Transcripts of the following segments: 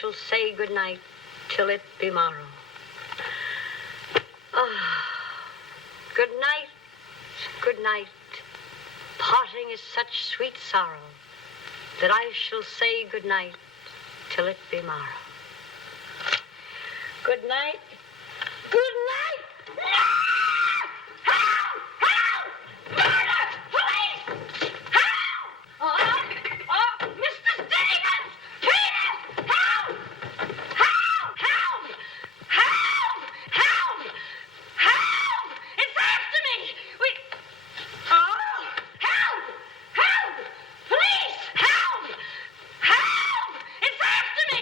shall say good night till it be morrow. Ah, good night, good night. Parting is such sweet sorrow that I shall say good night till it be morrow. Good night. Good night. Help! Help! Murder! Police! Help! Oh, Mr. Stevens! Peter! Help! Help! Help! Help! Help! Help! It's after me! Oh! Help! Help! Police! Help! Help! It's after me!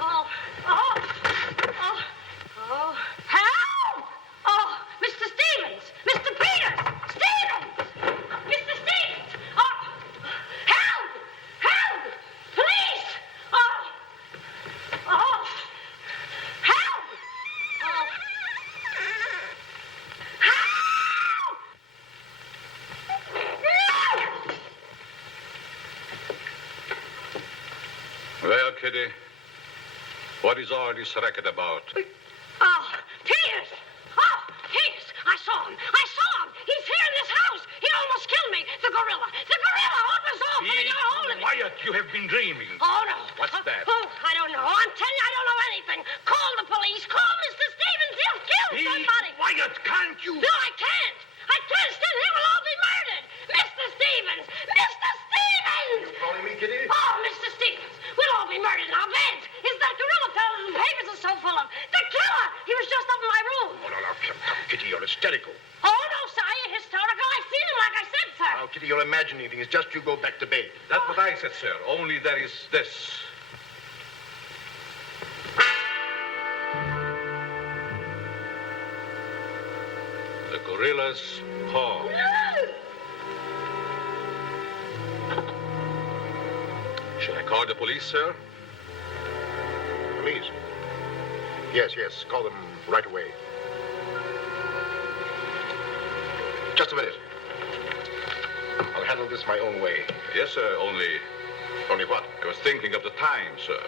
Oh! Oh! Oh! Oh! Help! Oh! Mr. Stevens! Mr. Peters! Stevens! Mr. Stevens! Oh! Help! Help! Police! Oh! Oh! Help! Oh! Help! Well, Kitty, what is all this racket about? Oh, Peters! Oh, Peters! I saw him! I saw him! He's here in this house! He almost killed me! The gorilla! The gorilla! What was all when I got a hold of him? Quiet, you have been dreaming. Oh, no. What's that? Oh, I don't know. I'm telling you, I don't know anything. Call the police. Call Mr. Stevens. He'll kill somebody. Quiet, can't you? No, I can't. I can't. Still, he will all be murdered. Mr. Stevens! Mr. Stevens! Calling me, Kitty? Oh, Mr. Stevens, we'll all be murdered in our beds. Is that gorilla fellow the papers are so full of? The killer! He was just up in my room. Oh, no, come, Kitty, you're hysterical. Oh, no, sir, you're hysterical. I've seen him, like I said, sir. Now, Kitty, you're imagining things. Just you go back to bed. That's what I said, sir. Only there is this. The gorilla's paw. Shall I call the police, sir? Police? Yes, call them right away. Just a minute. I'll handle this my own way. Yes, sir, only Only what? I was thinking of the time, sir.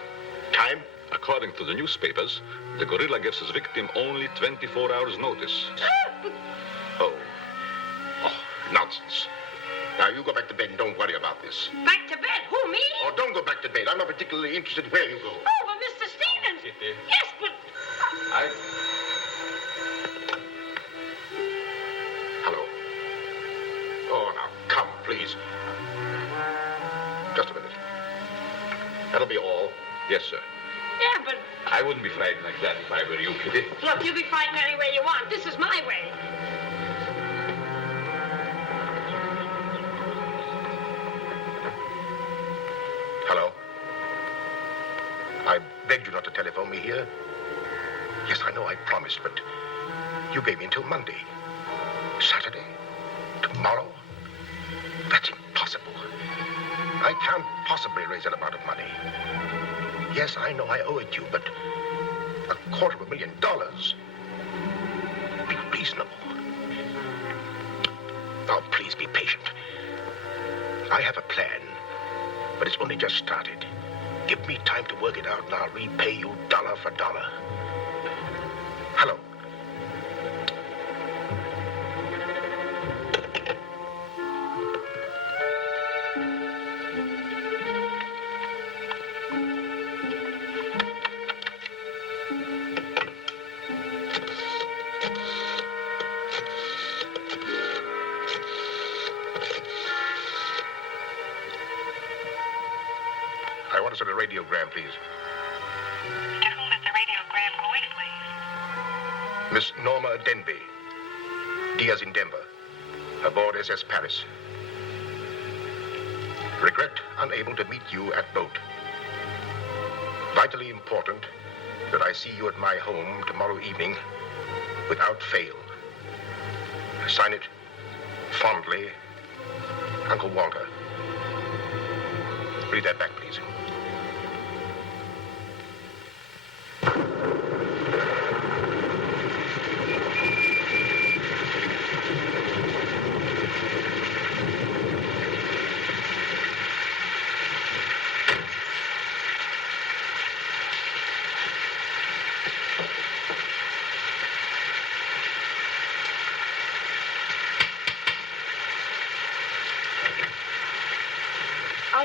Time? According to the newspapers, the gorilla gives his victim only 24 hours' notice. Oh, nonsense. Now, you go back to bed and don't worry about this. Back to bed? Who, me? Oh, don't go back to bed. I'm not particularly interested where you go. Oh, but Mr. Stevens. Kitty. Yes, but... Hello. Oh, now, come, please. Just a minute. That'll be all. Yes, sir. Yeah, but... I wouldn't be frightened like that if I were you, Kitty. Look, you be frightened any way you want. This is my way. Hello. I begged you not to telephone me here. Yes, I know I promised, but you gave me until Monday. Saturday? Tomorrow? That's impossible. I can't possibly raise that amount of money. Yes, I know I owe it you, but $250,000. Be reasonable. Now, please be patient. I have a plan, but it's only just started. Give me time to work it out, and I'll repay you dollar for dollar. Hello. I want to send a radiogram, please. To whom is the radiogram going, please? Miss Norma Denby. Diaz in Denver. Aboard SS Paris. Regret unable to meet you at boat. Vitally important that I see you at my home tomorrow evening without fail. Sign it fondly, Uncle Walter. Read that back, please.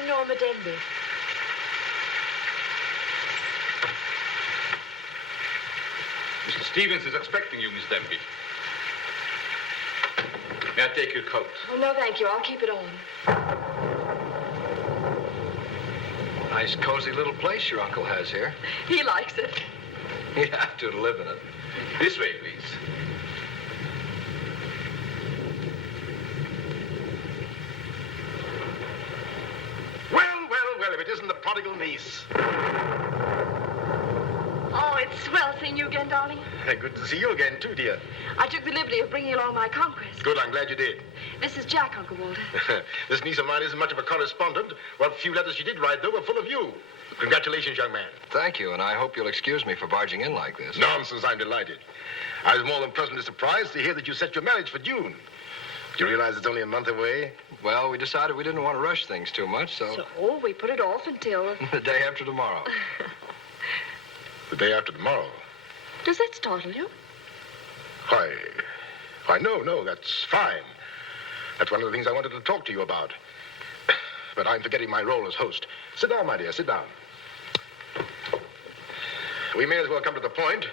I'm Norma Denby. Mr. Stevens is expecting you, Miss Denby. May I take your coat? Oh, no, thank you. I'll keep it on. Nice, cozy little place your uncle has here. He likes it. He'd have to live in it. This way, please. Well, if it isn't the prodigal niece. Oh, it's swell seeing you again, darling. Good to see you again, too, dear. I took the liberty of bringing along my conquest. Good, I'm glad you did. This is Jack, Uncle Walter. This niece of mine isn't much of a correspondent. What few letters she did write, though, were full of you. Congratulations, young man. Thank you, and I hope you'll excuse me for barging in like this. Nonsense, I'm delighted. I was more than pleasantly surprised to hear that you set your marriage for June. Do you realize it's only a month away? Well, we decided we didn't want to rush things too much, so So we put it off until... the day after tomorrow. The day after tomorrow. Does that startle you? Why, no, that's fine. That's one of the things I wanted to talk to you about. But I'm forgetting my role as host. Sit down, my dear, sit down. We may as well come to the point.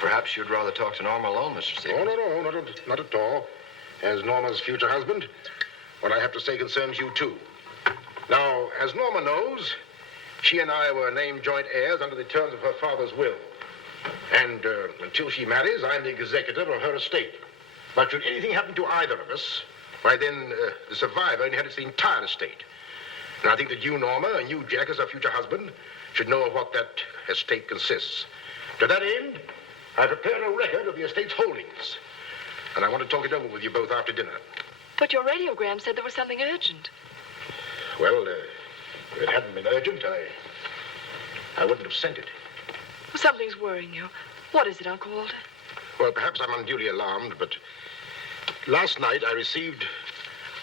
Perhaps you'd rather talk to Norma alone, Mr. Stevens. Oh, no, not at all. As Norma's future husband, what I have to say concerns you, too. Now, as Norma knows, she and I were named joint heirs under the terms of her father's will. And until she marries, I'm the executor of her estate. But should anything happen to either of us, why then the survivor inherits the entire estate. And I think that you, Norma, and you, Jack, as her future husband, should know of what that estate consists. To that end, I prepared a record of the estate's holdings. And I want to talk it over with you both after dinner. But your radiogram said there was something urgent. Well, if it hadn't been urgent, I wouldn't have sent it. Something's worrying you. What is it, Uncle Walter? Well, perhaps I'm unduly alarmed, but last night I received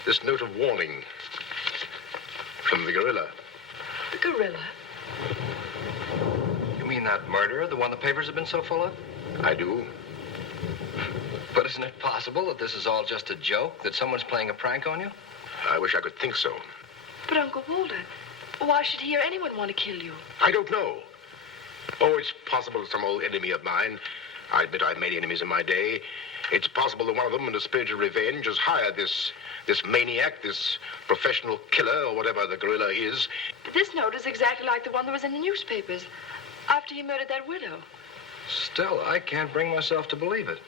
this note of warning from the gorilla. The gorilla? You mean that murderer, the one the papers have been so full of? I do. But isn't it possible that this is all just a joke, that someone's playing a prank on you? I wish I could think so. But, Uncle Walter, why should he or anyone want to kill you? I don't know. Oh, it's possible that some old enemy of mine, I admit I've many enemies in my day, it's possible that one of them, in a spirit of revenge, has hired this maniac, this professional killer, or whatever the gorilla is. But this note is exactly like the one that was in the newspapers after he murdered that widow. Still, I can't bring myself to believe it.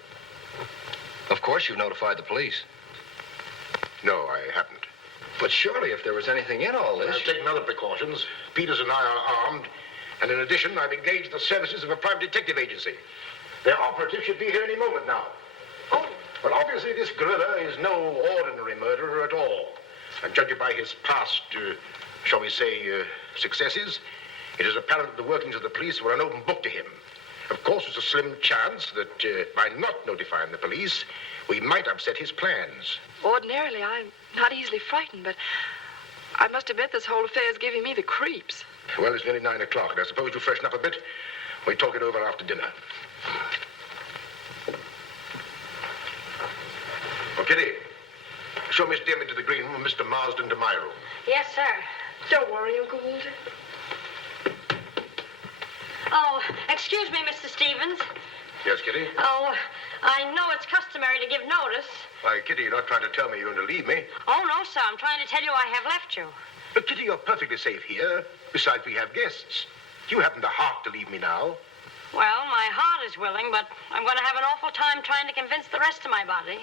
Of course you've notified the police. No, I haven't. But surely if there was anything in all this... I've taken other precautions. Peters and I are armed. And in addition, I've engaged the services of a private detective agency. Their operative should be here any moment now. Oh. But obviously this gorilla is no ordinary murderer at all. And judging by his past, shall we say, successes, it is apparent that the workings of the police were an open book to him. Of course, there's a slim chance that by not notifying the police, we might upset his plans. Ordinarily, I'm not easily frightened, but I must admit this whole affair is giving me the creeps. Well, it's nearly 9 o'clock, and I suppose you freshen up a bit. We talk it over after dinner. Oh, Kitty, show Miss Denby to the green room and Mr. Marsden to my room. Yes, sir. Don't worry, Uncle Walter. Oh, excuse me, Mr. Stevens. Yes, Kitty? Oh, I know it's customary to give notice. Why, Kitty, you're not trying to tell me you're going to leave me. Oh, no, sir. I'm trying to tell you I have left you. But, Kitty, you're perfectly safe here. Besides, we have guests. You haven't the heart to leave me now. Well, my heart is willing, but I'm going to have an awful time trying to convince the rest of my body.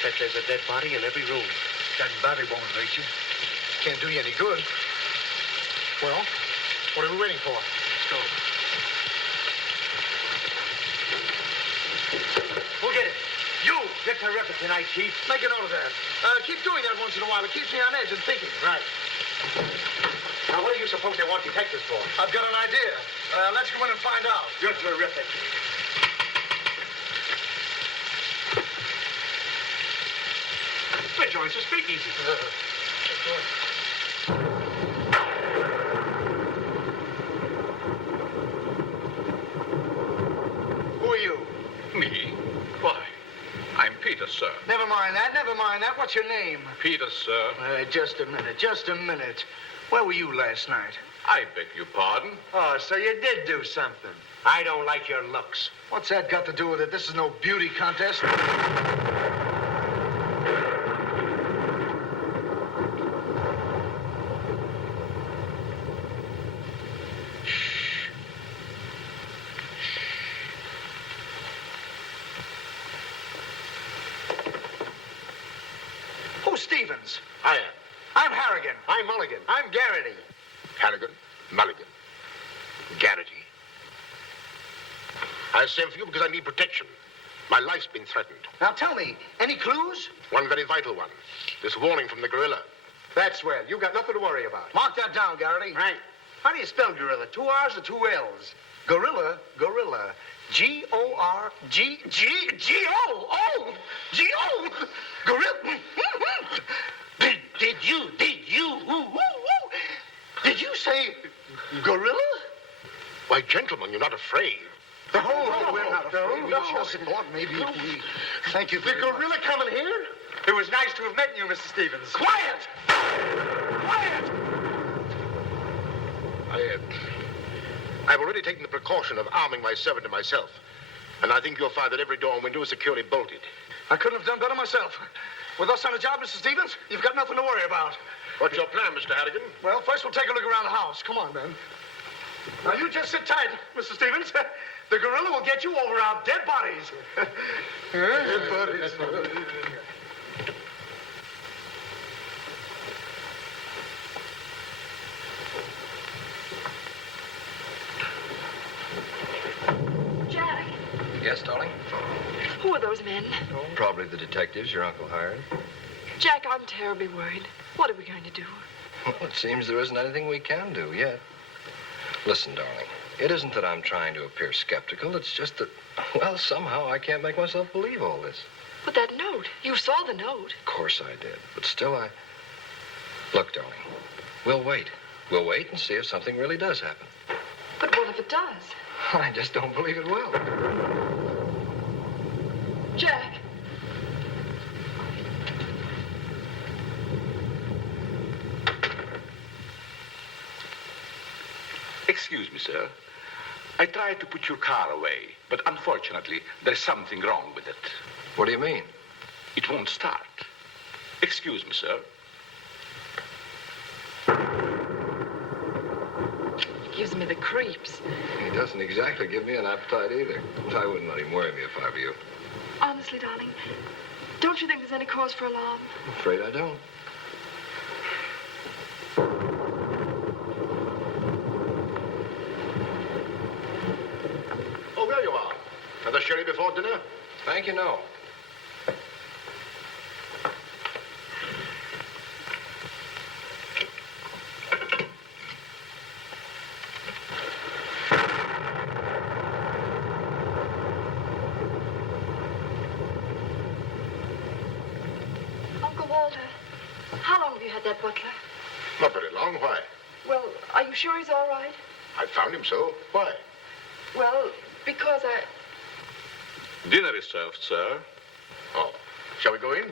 Bet there's a dead body in every room. That body won't hurt you. Can't do you any good. Well, what are we waiting for? Let's go. Who did it? You! You're terrific tonight, Chief. Make a note of that. Keep doing that once in a while. It keeps me on edge and thinking. Right. Now, what do you suppose they want detectives for? I've got an idea. Let's go in and find out. You're terrific. We're joints a speakeasy. Who are you? Me? Why? I'm Peter, sir. Never mind that. Never mind that. What's your name? Peter, sir. Just a minute. Just a minute. Where were you last night? I beg your pardon. Oh, so you did do something. I don't like your looks. What's that got to do with it? This is no beauty contest. Who's Stevens? I am. I'm Harrigan. I'm Mulligan. I'm Garrity. Harrigan, Mulligan, Garrity. I sent for you because I need protection. My life's been threatened. Now tell me, any clues? One very vital one. This warning from the gorilla. That's well. You got nothing to worry about. Mark that down, Garrity. Right. How do you spell gorilla? 2 R's or 2 L's? Gorilla. G-O-R-G-G-G-O. G-O. Gorilla. Did you say gorilla? Why, gentlemen, you're not afraid. Oh, we're not afraid. We just thought maybe if we... Thank you The very much. gorilla coming here? It was nice to have met you, Mr. Stevens. Quiet! Quiet! I've already taken the precaution of arming my servant and myself. And I think you'll find that every door and window is securely bolted. I couldn't have done better myself. With us on the job, Mr. Stevens, you've got nothing to worry about. What's your plan, Mr. Harrigan? Well, first we'll take a look around the house. Come on, man. Now, you just sit tight, Mr. Stevens. The gorilla will get you over our dead bodies. Dead bodies. Jack, Yes, darling? who are those men? Probably the detectives your uncle hired. Jack, I'm terribly worried. What are we going to do? Well, it seems there isn't anything we can do yet. Listen, darling, it isn't that I'm trying to appear skeptical. It's just that, well, somehow I can't make myself believe all this. But that note, you saw the note. Of course I did, but still Look, darling, we'll wait. We'll wait and see if something really does happen. But what if it does? I just don't believe it will. Jack. Excuse me, sir. I tried to put your car away, but unfortunately, there's something wrong with it. What do you mean? It won't start. Excuse me, sir. Gives me the creeps. He doesn't exactly give me an appetite either. I wouldn't let him worry me if I were you. Honestly, darling, don't you think there's any cause for alarm? I'm afraid I don't. Oh, there you are. Another sherry before dinner? Thank you, no. Uncle Walter, how long have you had that butler? Not very long. Why? Well, are you sure he's all right? I found him so. Why? Well, because Dinner is served, sir. Oh, shall we go in?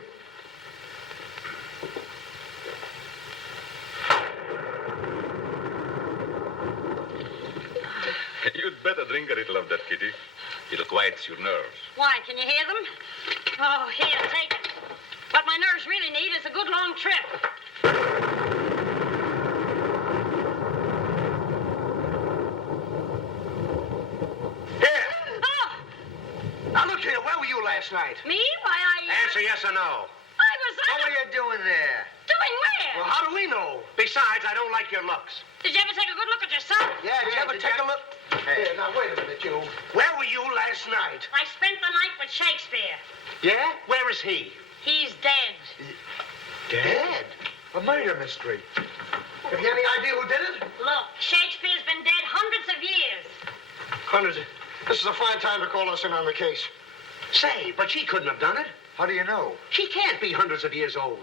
You'd better drink a little of that, Kitty. It'll quiet your nerves. Why, can you hear them? Oh, here, take it. What my nerves really need is a good long trip. Here. Oh, Now, look here. Where were you last night? me? Why, Answer yes or no. I was What were you doing there? Doing where? Well, how do we know? Besides, I don't like your looks. Did you ever take a good look at yourself? Yeah, did you ever take a look? Here, now, wait a minute, you. Where were you last night? I spent the night with Shakespeare. Yeah? Where is he? He's dead. Dead? A murder mystery. Have you any idea who did it? Look, Shakespeare's been dead hundreds of years. Hundreds. This is a fine time to call us in on the case. Say, but she couldn't have done it. How do you know? She can't be hundreds of years old.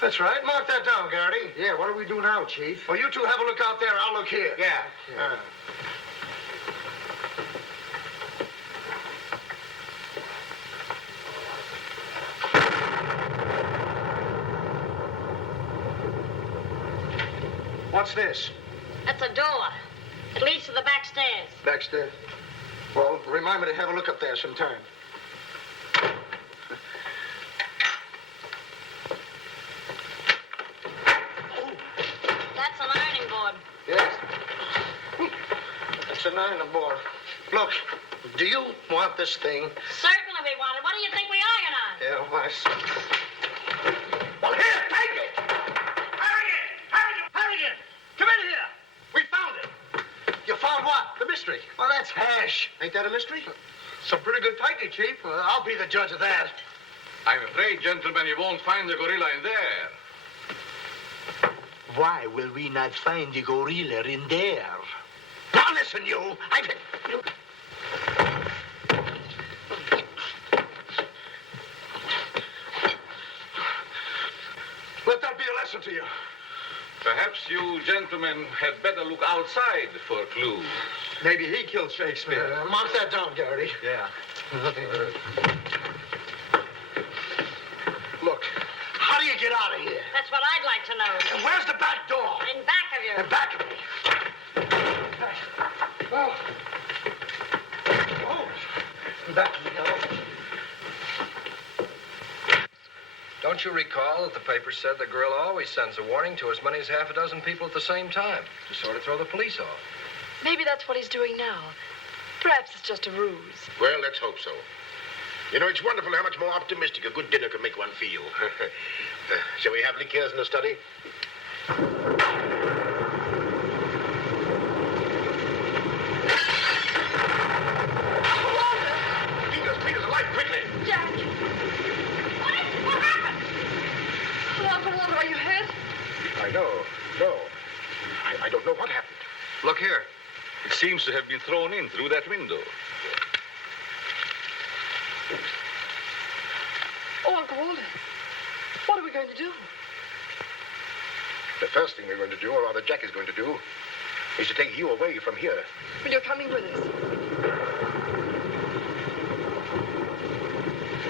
That's right. Mark that down, Garrity. Yeah, what do we do now, Chief? Well, you two have a look out there. I'll look here. Yeah. What's this? That's a door. It leads to the back stairs. Backstairs. Well, remind me to have a look up there sometime. That's an ironing board. Yes. That's an iron board. Look, do you want this thing? Certainly we want it. What do you think we iron on? Yeah, well, I see. Well, here, take it! Harrigan! Come in here! We found it! You found what? The mystery. Well, that's hash. Ain't that a mystery? Some pretty good tightly, Chief. I'll be the judge of that. I'm afraid, gentlemen, you won't find the gorilla in there. Why will we not find the gorilla in there? Now listen, you. Let that be a lesson to you. Perhaps you gentlemen had better look outside for clues. Maybe he killed Shakespeare. Mark that down, Garrity. Yeah. Look, how do you get out of here? That's what I'd like to know. And where's the back door? In back of you. In back of me. Oh. In back of me. Don't you recall that the paper said the gorilla always sends a warning to as many as half a dozen people at the same time to sort of throw the police off? Maybe that's what he's doing now. Perhaps it's just a ruse. Well, let's hope so. You know, it's wonderful how much more optimistic a good dinner can make one feel. Shall we have liqueurs in the study? Peter's alive, quickly! Jack! What happened? Oh, Uncle Walter, are you hurt? I know. No. I don't know what happened. Look here. It seems to have been thrown in through that window. Oh, Uncle Walter. What are we going to do? The first thing we're going to do, or rather Jack is going to do, is to take you away from here. Well, you're coming with us.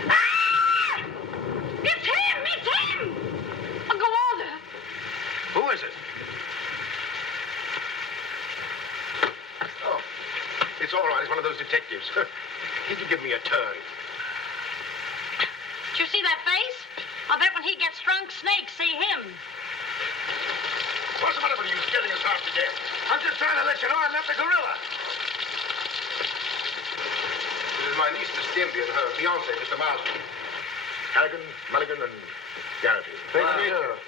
Ah! It's him! It's him! Uncle Walter! Who is it? Oh, it's all right. It's one of those detectives. He can give me a turn. Did you see that face? I bet when he gets drunk, snakes see him. What's the matter with you scaring us half to death? I'm just trying to let you know I'm not the gorilla. This is my niece, Miss Stimby, and her fiancé, Mr. Marsden. Harrigan, Mulligan, and Garrity. Thank you.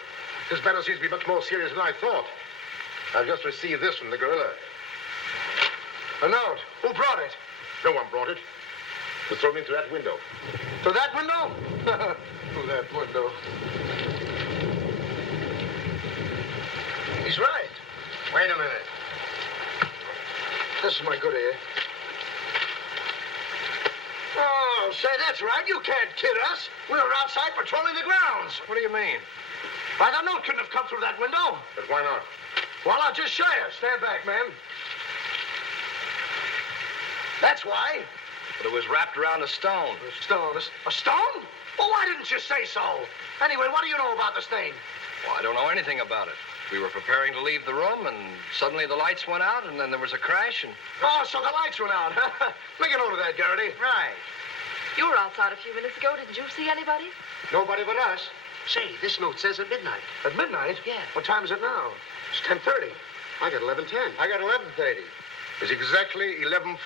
This matter seems to be much more serious than I thought. I've just received this from the gorilla. A note. Who brought it? No one brought it. It was thrown in through that window. Through that window? Through that window. He's right. Wait a minute. This is my good ear. Oh, say, that's right. You can't kid us. We were outside patrolling the grounds. What do you mean? Why, the note couldn't have come through that window. But why not? Well, I'll just show you. Stand back, man. That's why. But it was wrapped around a stone. A stone. A stone? Well, why didn't you say so? Anyway, what do you know about this thing? Well, I don't know anything about it. We were preparing to leave the room, and suddenly the lights went out, and then there was a crash, and... Oh, so the lights went out. Make a note of that, Garrity. Right. You were outside a few minutes ago. Didn't you see anybody? Nobody but us. Say, this note says at midnight. At midnight? Yeah. What time is it now? It's 10:30. I got 11:10. I got 11:30. It's exactly 11:45.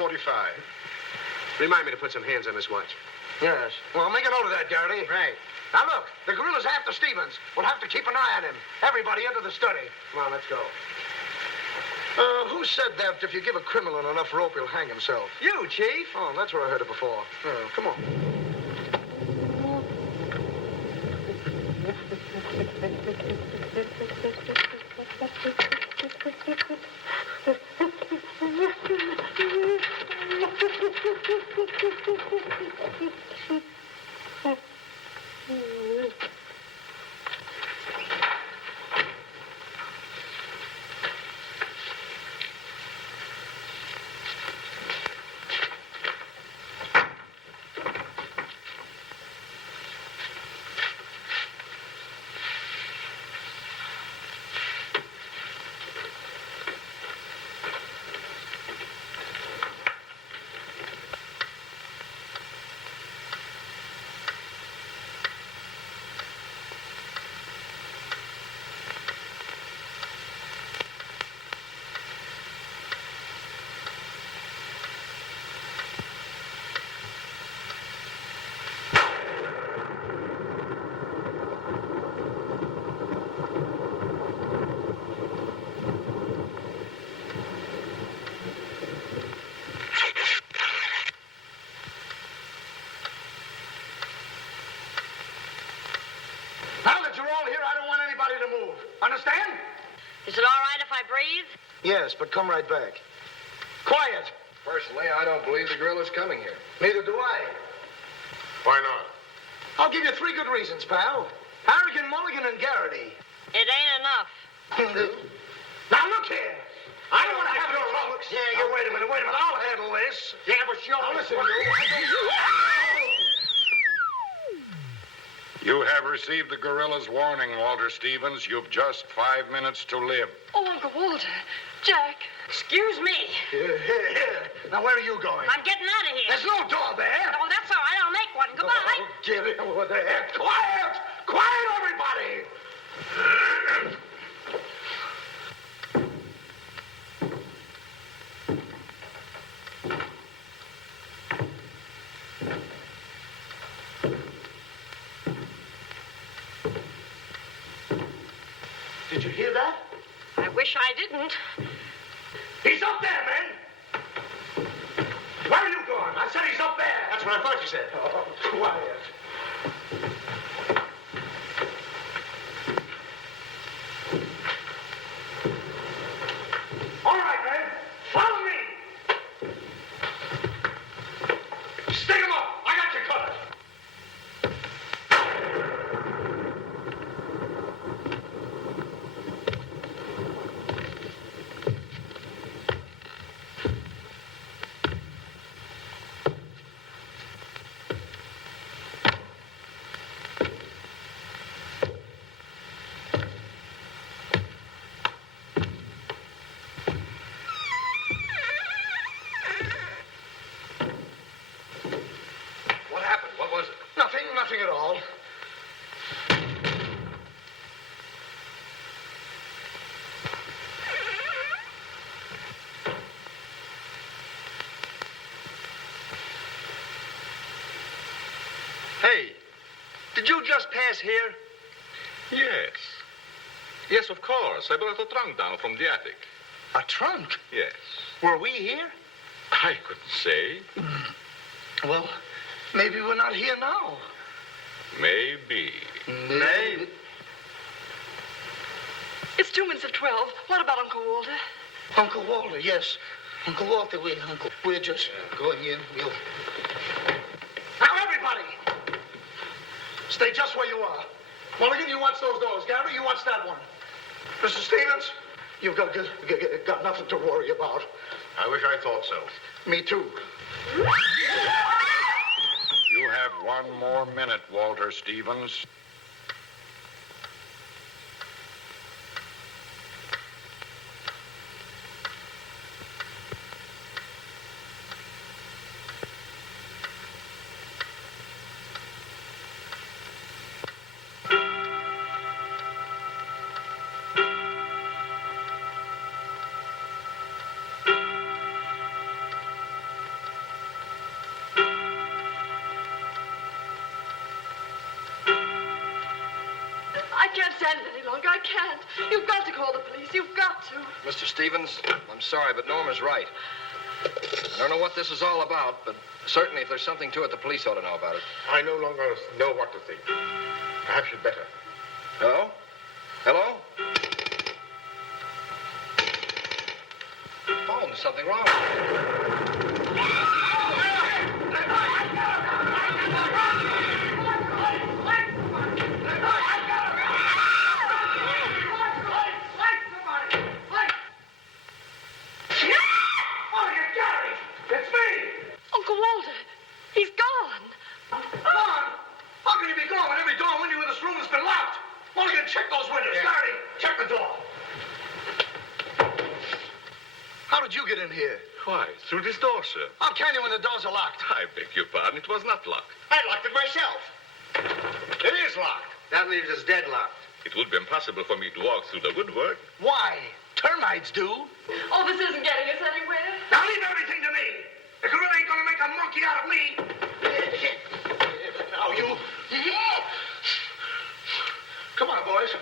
Remind me to put some hands on this watch. Yes. Well, make a note of that, Garrity. Right. Now, look, the gorilla's after Stevens. We'll have to keep an eye on him. Everybody into the study. Come on, let's go. Who said that if you give a criminal enough rope, he'll hang himself? You, Chief. Oh, that's where I heard it before. Oh, come on. Now that you're all here, I don't want anybody to move. Understand? Is it all right if I breathe? Yes, but come right back. Quiet. Personally, I don't believe the gorilla's coming here. Neither do I. Why not? I'll give you 3 good reasons, pal. Harrigan, Mulligan, and Garrity. It ain't enough. Now, look here. I don't want to have your troubles. Yeah, wait a minute. I'll handle this. Yeah, but sure. Now, listen, You have received the gorilla's warning, Walter Stevens. You've just 5 minutes to live. Oh, Uncle Walter. Jack. Excuse me. Here. Now, where are you going? I'm getting out of here. There's no door there. Oh, that's all right. I'll make one. Goodbye. Oh, get it over there. Quiet! Quiet, everybody! Did you hear that? I wish I didn't. He's up there, man! Where are you going? I said he's up there! That's what I thought you said. Oh, quiet. All right, man. Follow me! Stick him up! I got you covered! What happened? What was it? Nothing at all. Hey, did you just pass here? Yes. Yes, of course. I brought a trunk down from the attic. A trunk? Yes. Were we here? I couldn't say. Well, maybe we're not here now. Maybe. Maybe. It's 2 minutes of 12. What about Uncle Walter? Uncle Walter, yes. Uncle Walter, we're just going in. Now, everybody! Stay just where you are. Mulligan, you watch those doors. Gary, you watch that one. Mr. Stevens, you've got nothing to worry about. I wish I thought so. Me too. You have 1 more minute, Walter Stevens. I can't stand it any longer. I can't. You've got to call the police. You've got to. Mr. Stevens, I'm sorry, but Norma's right. I don't know what this is all about, but certainly if there's something to it, the police ought to know about it. I no longer know what to think. Perhaps you'd better. Oh? something wrong with you. Uncle Walter, he's gone. Gone? How can you be gone when every door and window in this room has been locked? Mulligan, check those windows. Garrity, check the door. How did you get in here? Why, through this door, sir. How can you when the doors are locked? I beg your pardon, it was not locked. I locked it myself. It is locked. That leaves us deadlocked. It would be impossible for me to walk through the woodwork. Why? Termites do. Oh, this isn't getting us anywhere. Now leave everything to me. The gorilla ain't gonna make a monkey out of me. Now you. Come on, boys.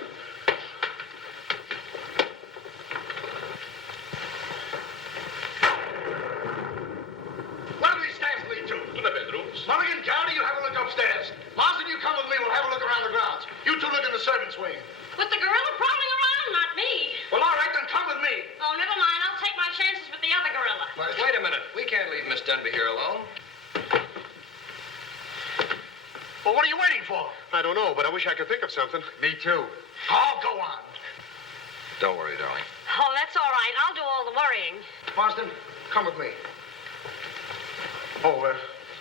Where do these stairs lead to? To the bedrooms. Mulligan, Garrity, you have a look upstairs. Marsden, you come with me. We'll have a look around the grounds. You two look in the servants' wing. With the gorilla prowling around, not me. Well, all right, then come with me. Oh, never mind. I'll take my chances with the other gorilla. Wait a minute. We can't leave Miss Denby here alone. Well, what are you waiting for? I don't know, but I wish I could think of something. Me too. Oh, go on. Don't worry, darling. Oh, that's all right. I'll do all the worrying. Marsden, come with me. Oh,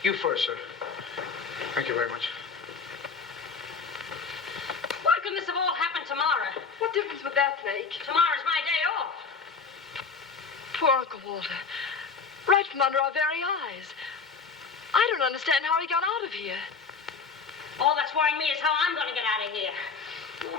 you first, sir. Thank you very much. Why couldn't this have all happened tomorrow? What difference would that make? Tomorrow's my day off. Poor Uncle Walter. Right from under our very eyes. I don't understand how he got out of here. All that's worrying me is how I'm going to get out of here. Oh,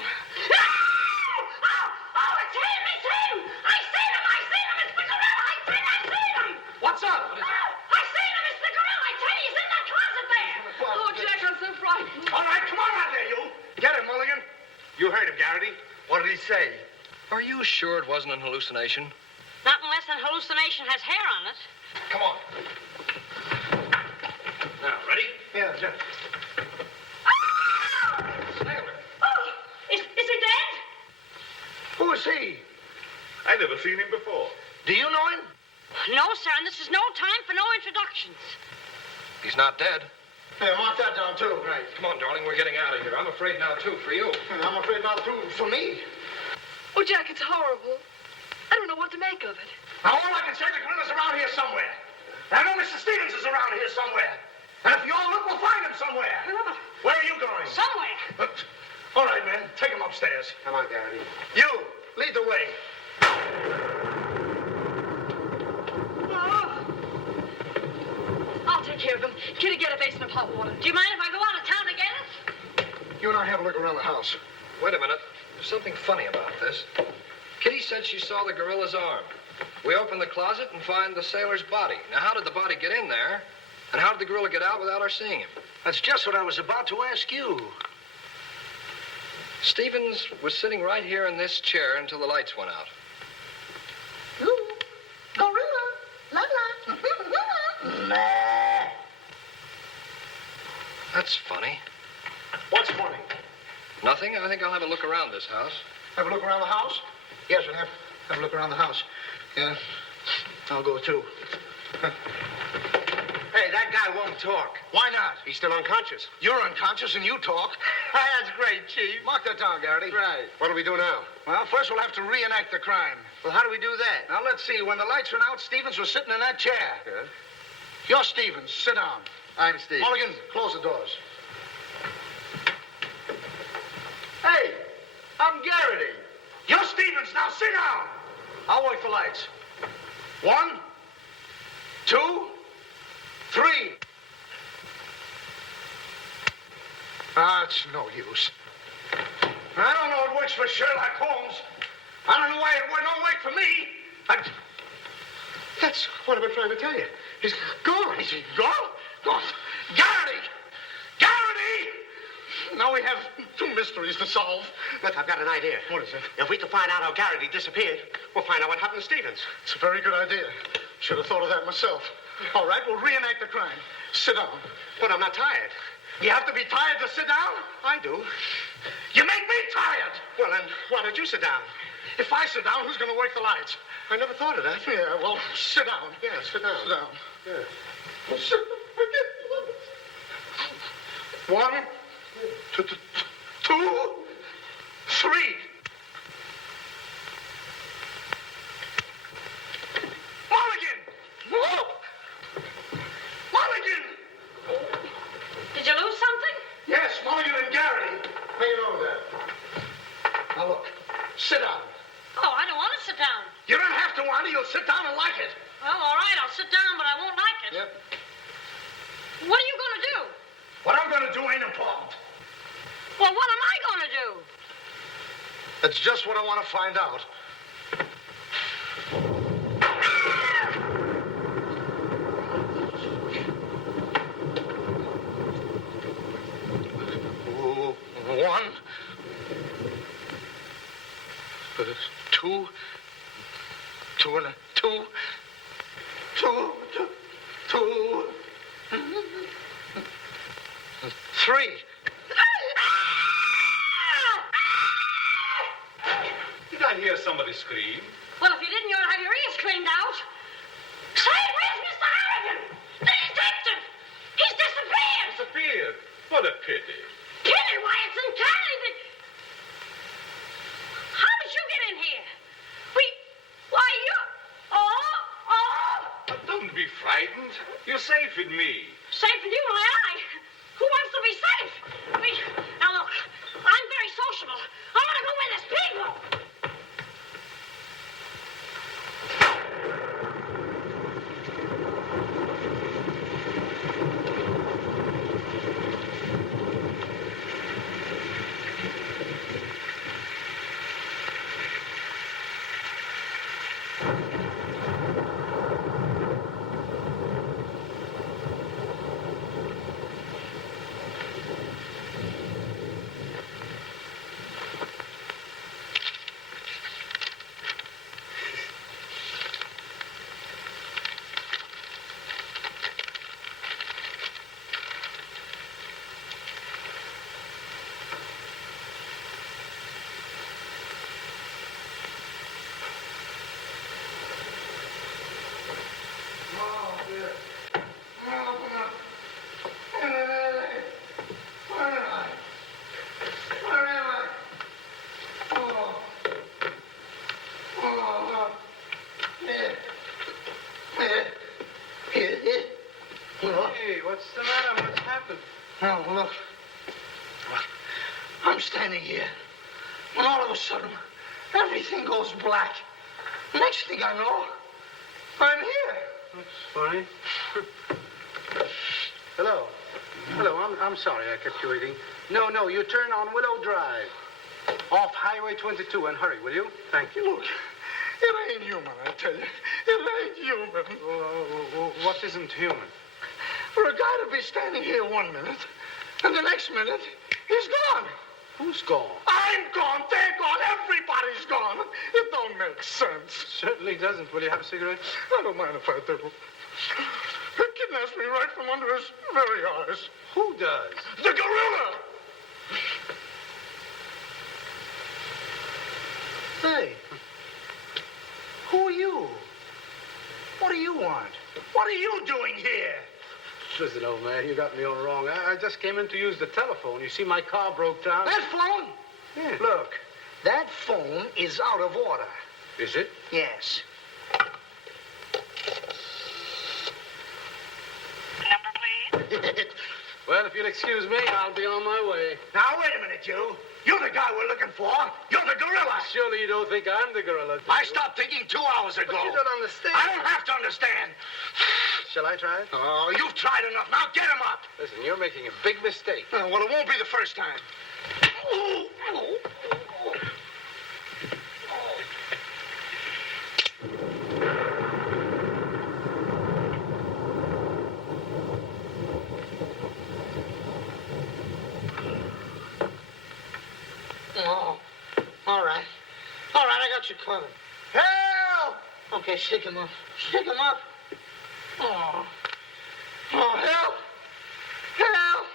it's him! It's him! I seen him! I seen him! It's the gorilla! I seen him! What's up? Oh, I seen him! It's the gorilla! I tell you, he's in that closet there! Oh, Jack, I'm so frightened. All right, come on out there, you. Get him, Mulligan. You heard him, Garrity. What did he say? Are you sure it wasn't an hallucination? Not unless an hallucination has hair on it. Come on. Now, ready? Yeah, Jeff. Oh, is he dead? Who is he? I never seen him before. Do you know him? No, sir, and this is no time for no introductions. He's not dead. Yeah, mark that down, too. Right. Come on, darling. We're getting out of here. I'm afraid now, too, for you. I'm afraid not too for me. Oh, Jack, it's horrible. I don't know what to make of it. Now, all I can say, the gorilla's around here somewhere. I know Mr. Stevens is around here somewhere. And if you all look, we'll find him somewhere. Where are you going? Somewhere. All right, man. Take him upstairs. Come on, Garrity. You, lead the way. I'll take care of him. Kitty, get a basin of hot water. Do you mind if I go out of town to get it? You and I have a look around the house. Wait a minute. There's something funny about this. Kitty said she saw the gorilla's arm. We open the closet and find the sailor's body. Now, how did the body get in there? And how did the gorilla get out without our seeing him? That's just what I was about to ask you. Stevens was sitting right here in this chair until the lights went out. Ooh, gorilla. La la. Nah. That's funny. What's funny? Nothing. I think I'll have a look around this house. Have a look around the house? Yes, we'll have a look around the house. Yeah, I'll go too. Hey, that guy won't talk. Why not? He's still unconscious. You're unconscious and you talk. That's great, Chief. Mark that down, Garrity. Right. What do we do now? Well, first we'll have to reenact the crime. Well, how do we do that? Now, let's see. When the lights went out, Stevens was sitting in that chair. Yeah? You're Stevens. Sit down. I'm Steve. Mulligan, close the doors. Hey, I'm Garrity. You're Stevens. Now sit down. I'll wait for lights. 1, 2, 3. It's no use. I don't know it works for Sherlock Holmes. I don't know why it don't work for me. That's what I've been trying to tell you. He's gone. Is he gone? Gone. Garrity! Garrity! Now we have 2 mysteries to solve. Look, I've got an idea. What is it? If we can find out how Garrity disappeared, we'll find out what happened to Stevens. It's a very good idea. Should have thought of that myself. All right, we'll reenact the crime. Sit down. But I'm not tired. You have to be tired to sit down? I do. You make me tired. Well, then, why don't you sit down? If I sit down, who's going to work the lights? I never thought of that. Yeah, well, sit down. Yeah, sit down. Sit down. Yeah. Sit down. One, two, three. Mulligan! Whoa! Mulligan! Did you lose something? Yes, Mulligan and Gary. How you know that? Now look, sit down. Oh, I don't want to sit down. You don't have to want it. You'll sit down and like it. Well, all right, I'll sit down, but I won't like it. Yep. What are you going to do? What I'm going to do ain't important. Well, what am I going to do? That's just what I want to find out. One, two, three. Did I hear somebody scream? Well, if you didn't, you'll have your ears cleaned out. Say, where's Mr. Harrigan? The detective! He's disappeared! Disappeared? What a pity. Pity, why, it's entirely... How did you get in here? Why, you... Oh! But don't be frightened. You're safe with me. Safe with you, my eye. Who wants to be safe? Now, look, I'm very sociable. I want to go where there's people. Hey, what's the matter? What's happened? Now, look. I'm standing here. When all of a sudden, everything goes black. Next thing I know, I'm here. That's funny. Hello. Hello, I'm sorry I kept you waiting. No, you turn on Willow Drive. Off Highway 22 and hurry, will you? Thank you. Look, it ain't human, I tell you. It ain't human. What isn't human? For a guy to be standing here 1 minute, and the next minute, he's gone. Who's gone? I'm gone. They're gone. Everybody's gone. It don't make sense. Certainly doesn't. Will you have a cigarette? I don't mind if I do. He kidnaps me right from under his very eyes. Who does? The gorilla! Hey, who are you? What do you want? What are you doing here? Listen, old man, you got me all wrong. I just came in to use the telephone. You see, my car broke down. That phone? Yeah. Look, that phone is out of order. Is it? Yes. Number, please. Well, if you'll excuse me, I'll be on my way. Now, wait a minute, you. You're the guy we're looking for. You're the gorilla. Surely you don't think I'm the gorilla, do I you? stopped thinking 2 hours ago. But you don't understand. I don't have to understand. Shall I try it? Oh, you've tried enough. Now get him up. Listen, you're making a big mistake. Well, it won't be the first time. Oh, all right. All right, I got you covered. Help! Okay, shake him up. Shake him up. Oh. Oh, help! Help!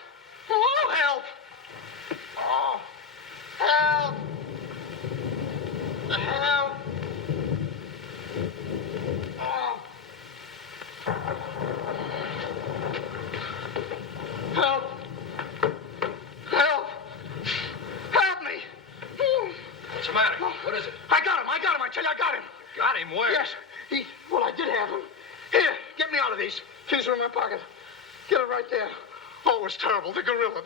Oh, help! Oh, help! Help! Oh. Help! Help! Help me! What's the matter? What is it? I got him! I tell you, I got him! Got him where? Yes. Well, I did have him. Here, get me out of these. Keys are in my pocket. Get it right there. Oh, it was terrible. The gorilla.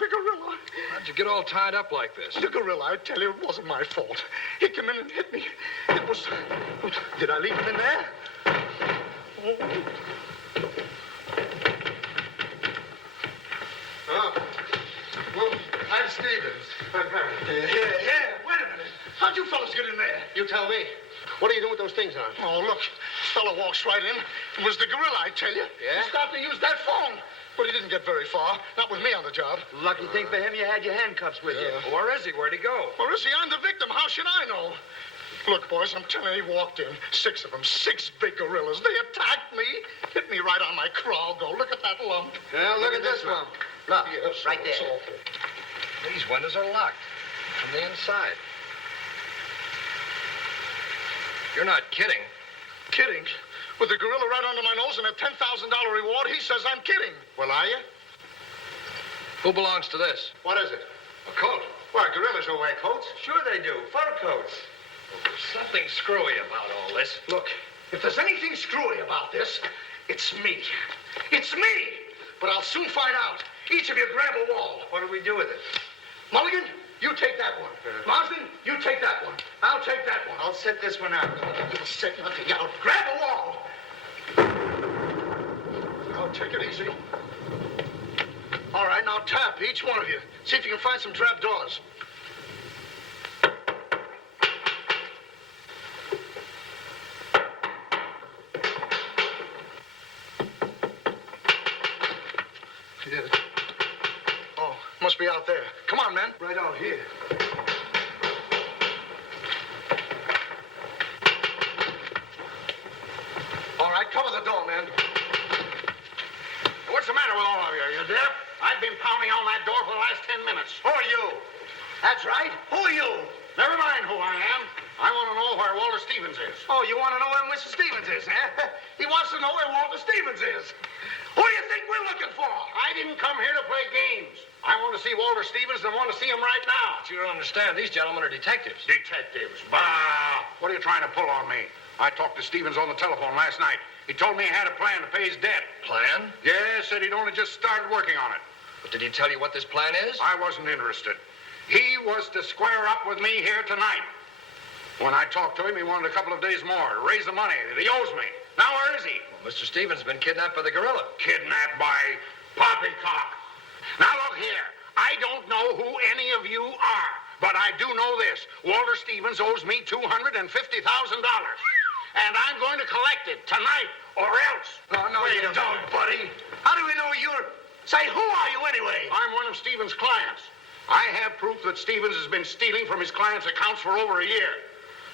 How'd you get all tied up like this? The gorilla, I tell you, it wasn't my fault. He came in and hit me. It was... Did I leave him in there? Oh. Well, I'm Stevens. I'm Harry. Yeah. Wait a minute. How'd you fellas get in there? You tell me. What are you doing with those things on? Oh, look. This fellow walks right in. It was the gorilla, I tell you. Yeah? He started to use that phone. But he didn't get very far. Not with me on the job. Lucky thing for him you had your handcuffs with you. Where is he? Where'd he go? Or is he? I'm the victim. How should I know? Look, boys, I'm telling you, he walked in. 6 of them. 6 big gorillas. They attacked me. Hit me right on my crawl. Go, look at that lump. Well, look at this one. Look, Yes, right it's there. awful. These windows are locked from the inside. You're not kidding. Kidding? With the gorilla right under my nose and a $10,000 reward, he says I'm kidding. Well, are you? Who belongs to this? What is it? A coat. Why, gorillas don't wear coats. Sure they do. Fur coats. There's something screwy about all this. Look, if there's anything screwy about this, it's me. It's me! But I'll soon find out. Each of you grab a wall. What do we do with it? Mulligan, you take that one. Marsden, you take that one. I'll take that one. I'll set this one out. You'll set nothing out. Grab a wall. I'll take it easy. All right, now tap, each one of you. See if you can find some trap doors. You did it. Oh, must be out there. Come on, men. Right out here. All right, cover the door, man. What's the matter with all of you? Are you deaf? I've been pounding on that door for the last 10 minutes. Who are you? That's right. Who are you? Never mind who I am. I want to know where Walter Stevens is. Oh, you want to know where Mr. Stevens is, huh? He wants to know where Walter Stevens is. Who do you think we're looking for? I didn't come here to play games. I want to see Walter Stevens and I want to see him right now. But you don't understand. These gentlemen are detectives. Detectives? Bah! What are you trying to pull on me? I talked to Stevens on the telephone last night. He told me he had a plan to pay his debt. Plan? Yes, said he'd only just started working on it. But did he tell you what this plan is? I wasn't interested. He was to square up with me here tonight. When I talked to him, he wanted a couple of days more to raise the money that he owes me. Now, where is he? Well, Mr. Stevens has been kidnapped by the gorilla. Kidnapped by Poppycock. Now, look here. I don't know who any of you are, but I do know this. Walter Stevens owes me $250,000. And I'm going to collect it tonight or else. No, you don't, buddy. How do we know you're... Say, who are you anyway? I'm one of Stevens' clients. I have proof that Stevens has been stealing from his clients' accounts for over a year.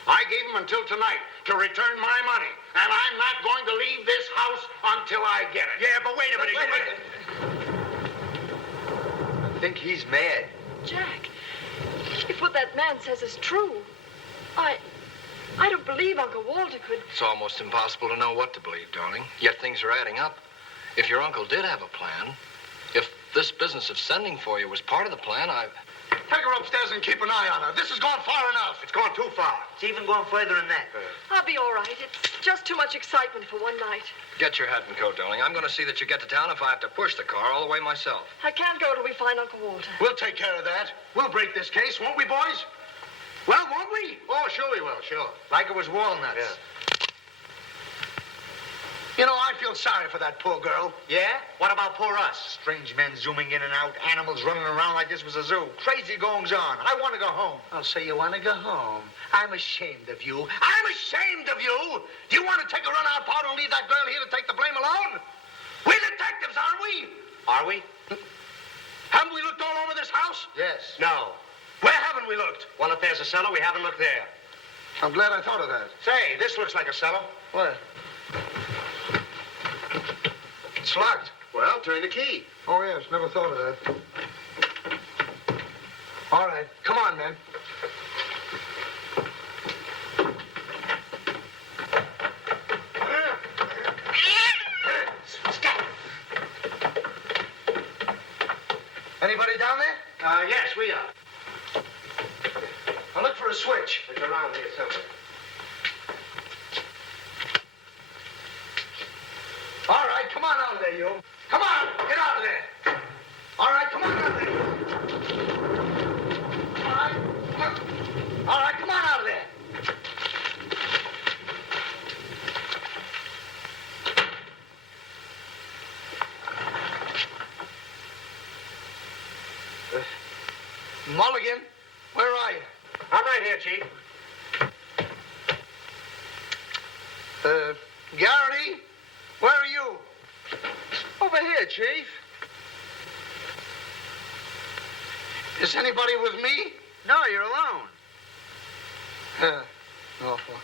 I gave him until tonight to return my money, and I'm not going to leave this house until I get it. Yeah, but wait a minute. I think he's mad. Jack, if what that man says is true, I don't believe Uncle Walter could... It's almost impossible to know what to believe, darling. Yet things are adding up. If your uncle did have a plan, if this business of sending for you was part of the plan, Take her upstairs and keep an eye on her. This has gone far enough. It's gone too far. It's even going further than that. I'll be all right. It's just too much excitement for one night. Get your hat and coat, darling. I'm going to see that you get to town if I have to push the car all the way myself. I can't go till we find Uncle Walter. We'll take care of that. We'll break this case, won't we, boys? Well, won't we? Oh, sure we will, sure. Like it was walnuts. Yeah. You know, I feel sorry for that poor girl. Yeah? What about poor us? Strange men zooming in and out, animals running around like this was a zoo. Crazy goings on. I want to go home. I'll say you want to go home. I'm ashamed of you. I'm ashamed of you. Do you want to take a run out part and leave that girl here to take the blame alone? We're detectives, aren't we? Are we? Haven't we looked all over this house? Yes. No. Where haven't we looked? Well, if there's a cellar, we haven't looked there. I'm glad I thought of that. Say, this looks like a cellar. What? It's locked. Well, turn the key. Oh, yes. Never thought of that. All right. Come on, men. Yes, we are. Now look for a switch. It's around here somewhere. All right, come on out of there, you. Come on, get out of there. All right, come on out of there. All right, come on out of there. Mulligan, where are you? I'm right here, Chief. Garrity, where are you? Over here, Chief. Is anybody with me? No, you're alone. Awful.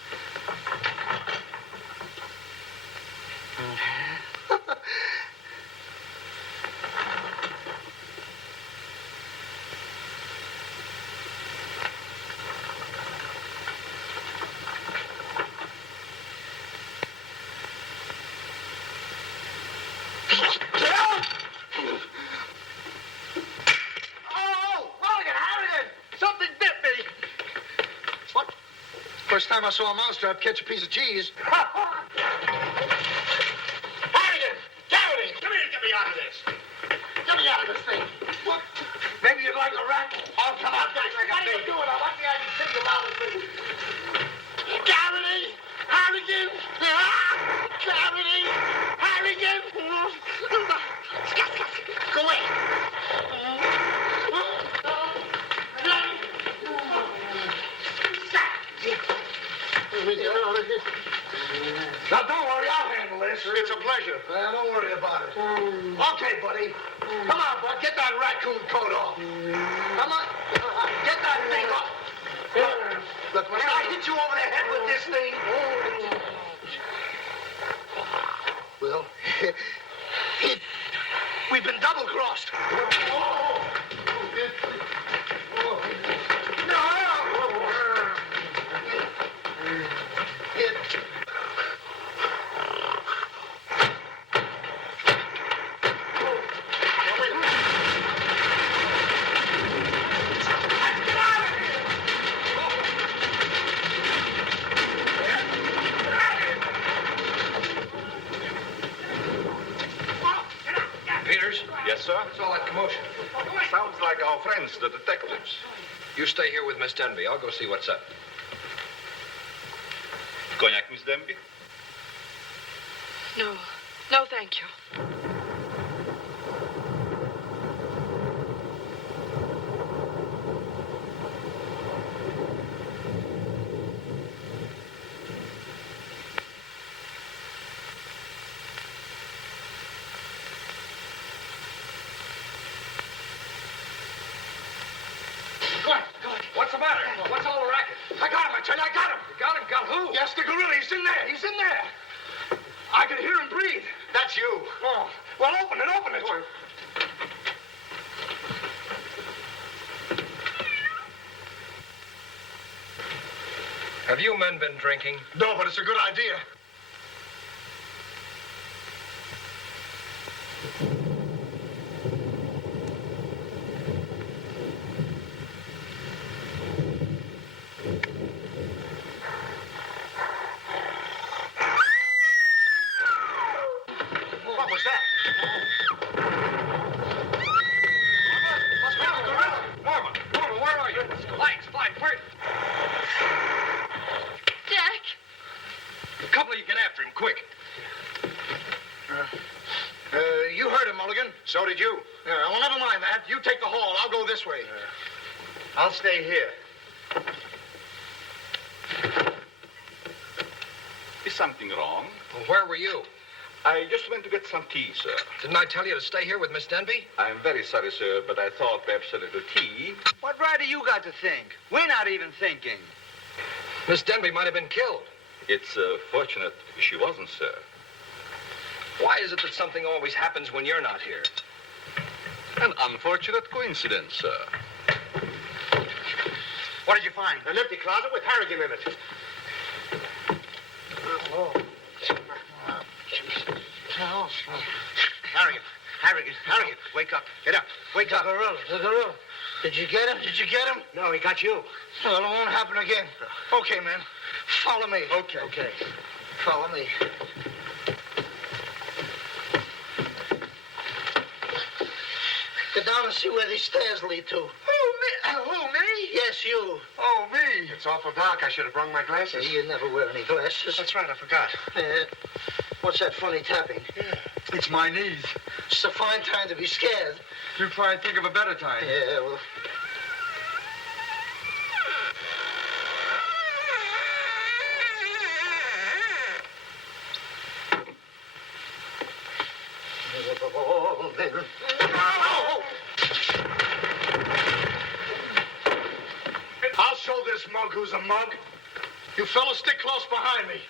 First time I saw a mousetrap catch a piece of cheese. Harrigan! Garrity! Come here and get me out of this. Get me out of this thing. What? Maybe you'd like a rat? Oh, come on. What are you doing? I want the I can think about it. Garrity! Harrigan! Garrity! Harrigan! Go away. Now, don't worry, I'll handle this. It's a pleasure. Don't worry about it. Okay, buddy. Come on, bud. Get that raccoon coat off. Come on. Get that thing off. Look, when I hit you over the head with this thing... Well, we've been double-crossed. Yes, sir? What's all that commotion? Sounds like our friends, the detectives. You stay here with Miss Denby. I'll go see what's up. Cognac, Miss Denby? No. No, thank you. What's the matter? What's all the racket? I got him, I tell you, I got him. You got him? Got who? Yes, the gorilla. He's in there. He's in there. I can hear him breathe. That's you. Oh, well, open it, open it. Have you men been drinking? No, but it's a good idea. What was that? Norman, where are you? Lights, fly, quick. Jack! A couple of you get after him, quick. You heard him, Mulligan. So did you. Yeah, well, never mind that. You take the hall. I'll go this way. I'll stay here. Is something wrong? Well, where were you? I just went to get some tea, sir. Didn't I tell you to stay here with Miss Denby? I'm very sorry, sir, but I thought perhaps a little tea. What right do you got to think? We're not even thinking. Miss Denby might have been killed. It's fortunate she wasn't, sir. Why is it that something always happens when you're not here? An unfortunate coincidence, sir. What did you find? An empty closet with Harrigan in it. Harrigan, wake up. Get up. Wake up. The gorilla. Did you get him? Did you get him? No, he got you. Well, it won't happen again. Okay, man. Follow me. Okay. Follow me. Get down and see where these stairs lead to. Who, me? Yes, you. Oh, me. It's awful dark. I should have brought my glasses. You never wear any glasses. That's right, I forgot. What's that funny tapping? It's my knees. It's a fine time to be scared. You try and think of a better time. Yeah, well... I'll show this mug who's a mug. You fellas stick close behind me.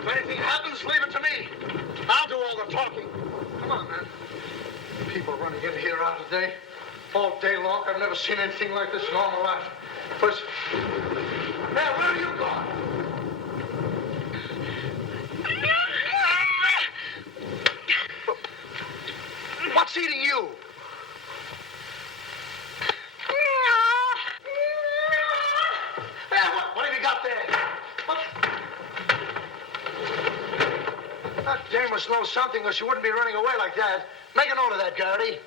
If anything happens, leave it to me. I'll do all the talking. Come on, man. People running in here out of day. All day long. I've never seen anything like this in all my life. First... Hey, where are you going? What's eating you? Hey, what have you got there? What? That dame must know something or she wouldn't be running away like that. Make a note of that, Garrity.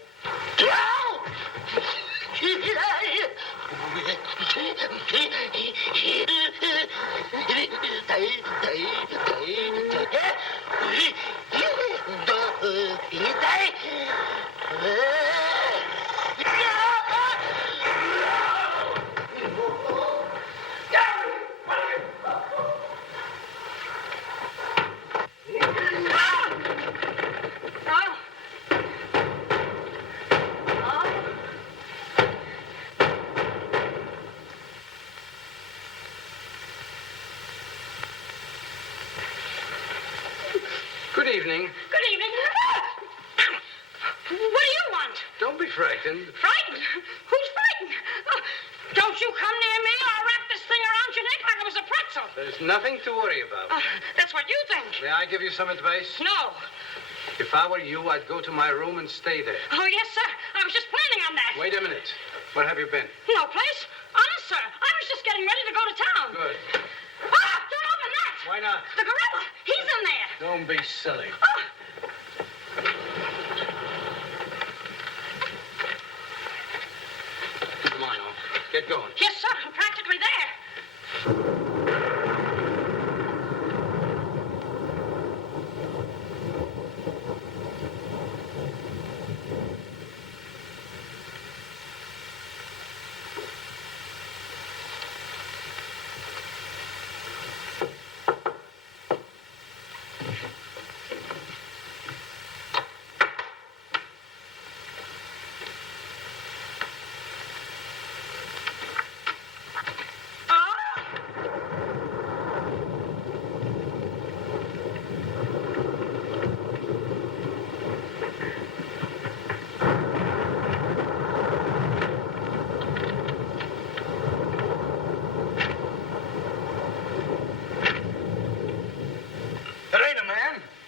Good evening. Good evening. What do you want? Don't be frightened. Frightened? Who's frightened? Don't you come near me or I'll wrap this thing around your neck like it was a pretzel. There's nothing to worry about. That's what you think. May I give you some advice? No. If I were you, I'd go to my room and stay there. Oh, yes, sir. I was just planning on that. Wait a minute. Where have you been? No place. Honest, sir. I was just getting ready to go to town. Good. Don't open that. Why not? The gorilla. He's in there. Don't be silly. Come on, now. Get going. Yes, sir. I'm practically there.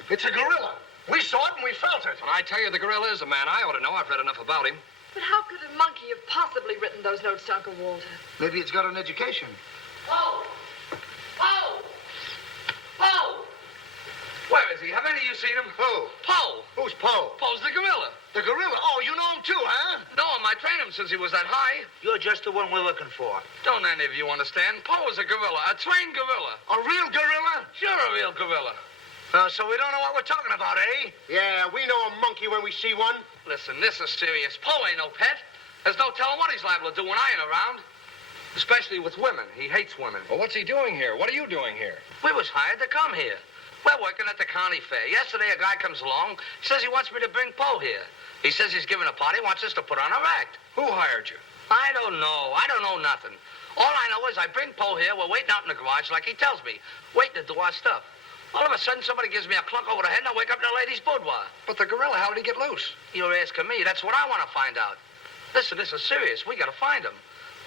It's a gorilla. We saw it and we felt it. And I tell you, the gorilla is a man. I ought to know. I've read enough about him. But how could a monkey have possibly written those notes to Uncle Walter? Maybe it's got an education. Poe! Poe! Poe! Where is he? Have any of you seen him? Who? Poe. Who's Poe? Poe's the gorilla. The gorilla? Oh, you know him too, huh? No, I trained him since he was that high. You're just the one we're looking for. Don't any of you understand? Poe is a gorilla, a trained gorilla. A real gorilla? Sure, a real gorilla. So we don't know what we're talking about, eh? Yeah, we know a monkey when we see one. Listen, this is serious. Poe ain't no pet. There's no telling what he's liable to do when I ain't around. Especially with women. He hates women. Well, what's he doing here? What are you doing here? We was hired to come here. We're working at the county fair. Yesterday, a guy comes along, says he wants me to bring Poe here. He says he's giving a party, wants us to put on a act. Who hired you? I don't know. I don't know nothing. All I know is I bring Poe here. We're waiting out in the garage like he tells me, waiting to do our stuff. All of a sudden, somebody gives me a clunk over the head and I wake up in a lady's boudoir. But the gorilla, how did he get loose? You're asking me. That's what I want to find out. Listen, this is serious. We got to find him.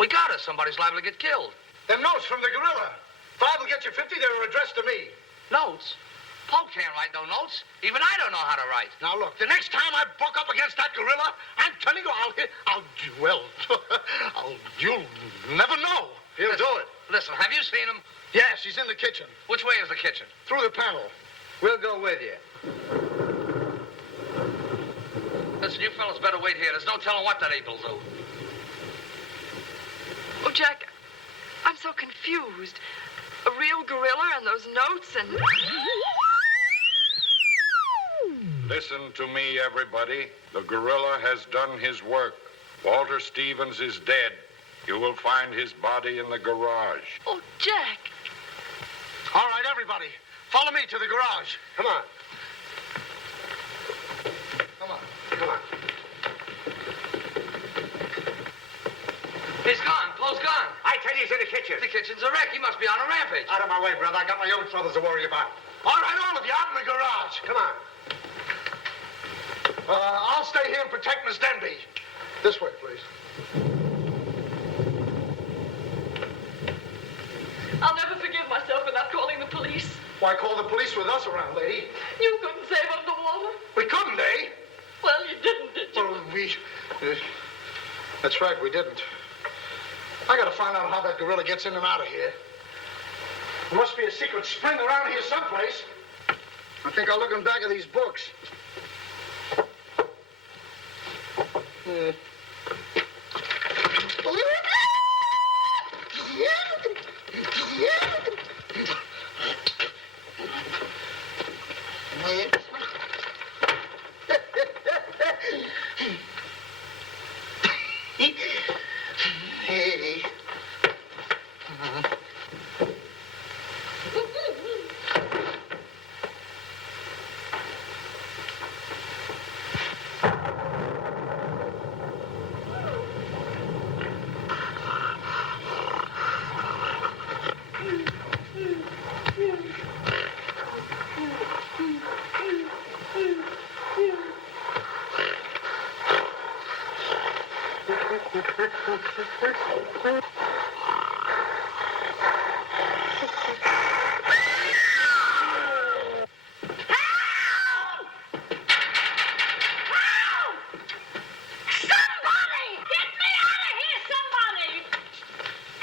We got us. Somebody's liable to get killed. Them notes from the gorilla. If I will get you 50, they were addressed to me. Notes? Poe can't write no notes. Even I don't know how to write. Now, look, the next time I buck up against that gorilla, I'm telling you, you'll never know. He'll do it. Listen, have you seen him? Yes, he's in the kitchen. Which way is the kitchen? Through the panel. We'll go with you. Listen, you fellas better wait here. There's no telling what that ape will do. Oh, Jack, I'm so confused. A real gorilla and those notes and... Listen to me, everybody. The gorilla has done his work. Walter Stevens is dead. You will find his body in the garage. Oh, Jack. All right, everybody, follow me to the garage. Come on. Come on. He's gone. Poe's gone. I tell you, he's in the kitchen. The kitchen's a wreck. He must be on a rampage. Out of my way, brother. I got my own troubles to worry about. All right, all of you, out in the garage. Come on. I'll stay here and protect Miss Denby. This way, please. I'll never forgive myself for not calling the police. Why call the police with us around, lady? You couldn't save him the water. We couldn't, eh? Well, you didn't, did you? Well, that's right, we didn't. I gotta find out how that gorilla gets in and out of here. There must be a secret spring around here someplace. I think I'll look in back of these books. Hey.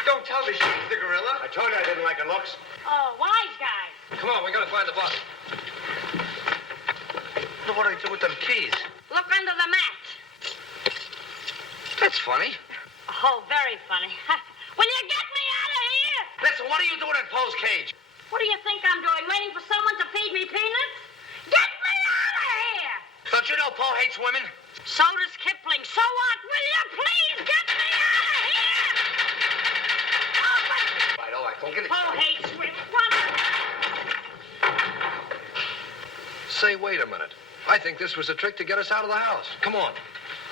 Don't tell me she's the gorilla. I told you I didn't like her looks. Oh, wise guy. Come on, we gotta find the body. What do I do with them keys? Look under the mat. That's funny. Oh, very funny. Will you get me out of here? Listen, what are you doing in Poe's cage? What do you think I'm doing? Waiting for someone to feed me peanuts? Get me out of here! Don't you know Poe hates women? So does Kipling. So what? Will you please get me out of here? All right, don't get it. Poe hates women. What? Say, wait a minute. I think this was a trick to get us out of the house. Come on.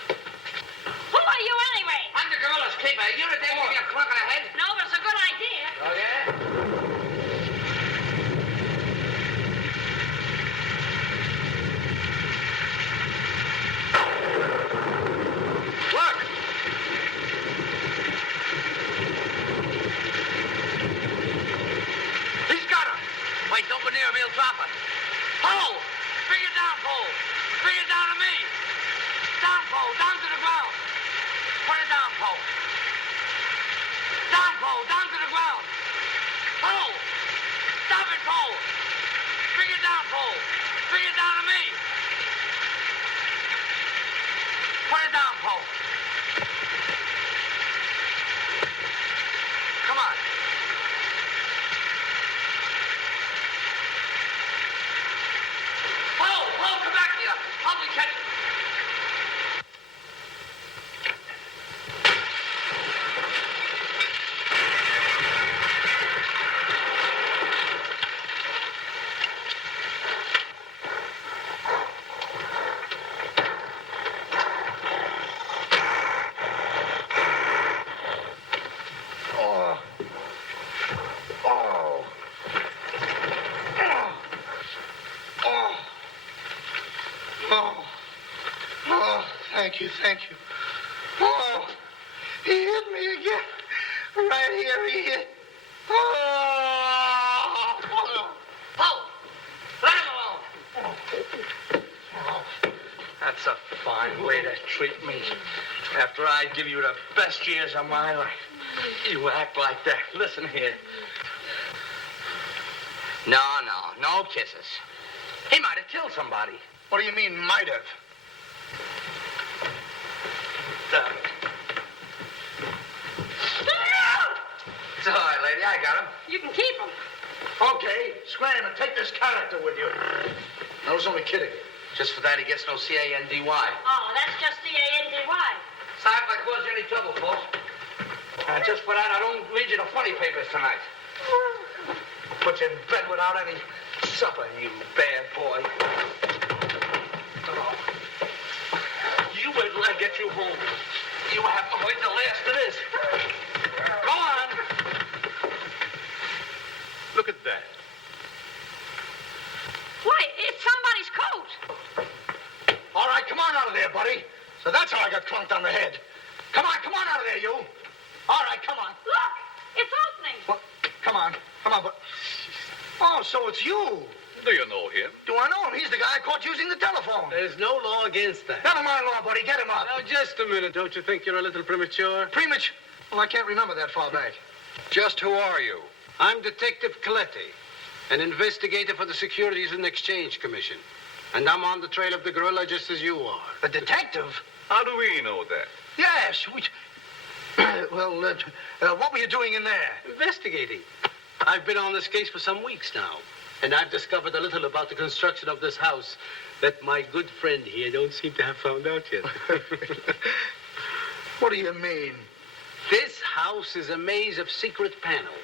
Who are you anyway? I'm the gorilla's keeper. You're the day give me a clunk on the head. No, but it's a good idea. Oh, yeah? Look! He's got her. Wait, don't go near him. He'll drop her. Poe! Bring it down, Poe. Bring it down to me. Down, Poe. Down to the ground. Put it down, Poe. Down, Poe. Down to the ground. Poe! Stop it, Poe. Bring it down, Poe. Bring it down to me. Put it down, Poe. Come on. Poe, come back here. Help me catch it. Thank you. Oh, he hit me again. Right here, he hit. Oh. Poe, let him a fine way to treat me. After I give you the best years of my life, you act like that. Listen here. No kisses. He might have killed somebody. What do you mean, might have? It's all right, lady. I got him. You can keep him. Okay, scram and take this character with you. I was only kidding. Just for that, he gets no C-A-N-D-Y. Oh, that's just C-A-N-D-Y. Sorry if I caused you any trouble, folks. Just for that, I don't read you the funny papers tonight. I'll put you in bed without any supper, you bad boy. Oh. You wait till I get you home. You have to wait the last of this. Go on. Look at that. Why, it's somebody's coat. All right, come on out of there, buddy. So that's how I got clunked on the head. Come on out of there, you. All right, come on. Look, it's opening. What? Come on, but... Oh, so it's you. Do you know him? Do I know him? He's the guy I caught using the telephone. There's no law against that. Never mind law, buddy. Get him up. Now, just a minute. Don't you think you're a little premature? Premature? Well, I can't remember that far back. Just who are you? I'm Detective Coletti, an investigator for the Securities and Exchange Commission. And I'm on the trail of the gorilla just as you are. A detective? How do we know that? Yes. Well, what were you doing in there? Investigating. I've been on this case for some weeks now. And I've discovered a little about the construction of this house that my good friend here don't seem to have found out yet. What do you mean? This house is a maze of secret panels.